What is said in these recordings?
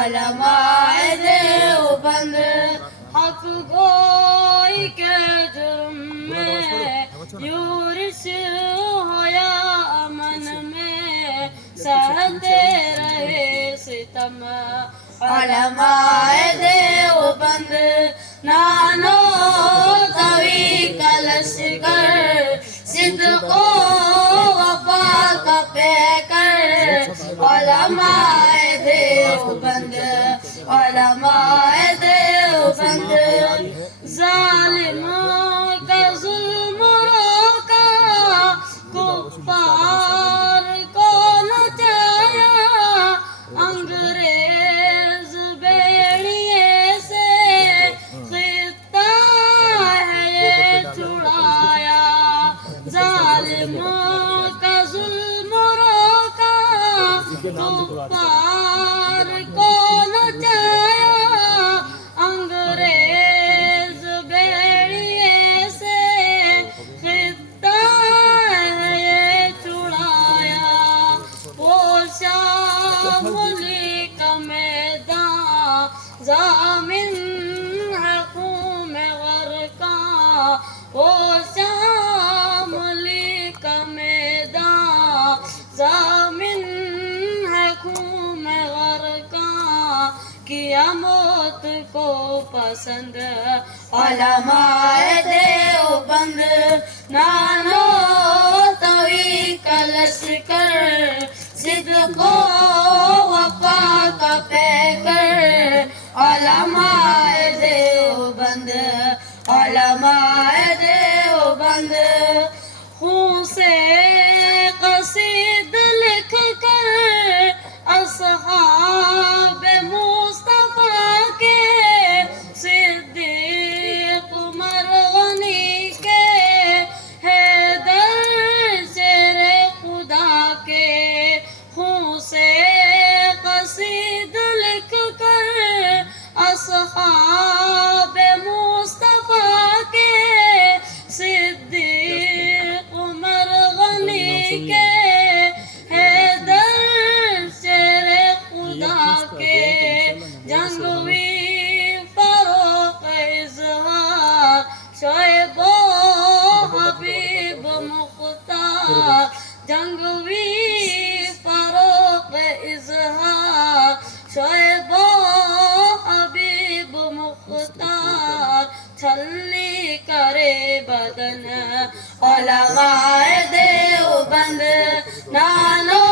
علماء دیوبند حق گوئی کے جرم میں یورش ہو یا امن میں سہتے رہے ستم علماء دیوبند نانو توی کلش کر صدق و وفا کا پیکر علماء دیوبند علماء دیوبند ظالموں کا ظلم روکا کفار کو نچایا انگریز بیڑیے سے خطہ ہے یہ چھڑایا ظالموں کا ظلم روکا کفار کو نچایا انگریز بیڑیے سے خطہ ہے یہ چھڑایا پوشا ملک میدان ضامن ہے خون غرقاں پوشا ملک میدان ضامن ہے خون غرقاں کیا موت کو پسند علماء دیوبند نانو توی کلش کر صدق و وفا کا پیکر علماء دیوبند علماء دیوبند خون سے قصید لکھ کر اصحاب مصطفیٰ کے صدیق عمر غنی کے حیدر شیر خدا کے خون سے قصید لکھ کر اصحاب مصطفیٰ کے صدیق عمر غنی کے حیدر شیر خدا کے جنگوی فاروق اظہار شعیب و حبیب مختار جنگوی فاروق اظہار شعیب و حبیب مختار چھلنی کرے بدن علماء دیوبند نانو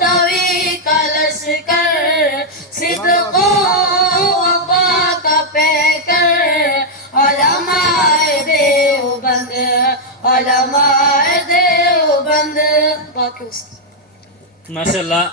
توی کلش کر صدق و وفا کا پیکر علماء دیوبند علماء دیوبند باقی ماشاء اللہ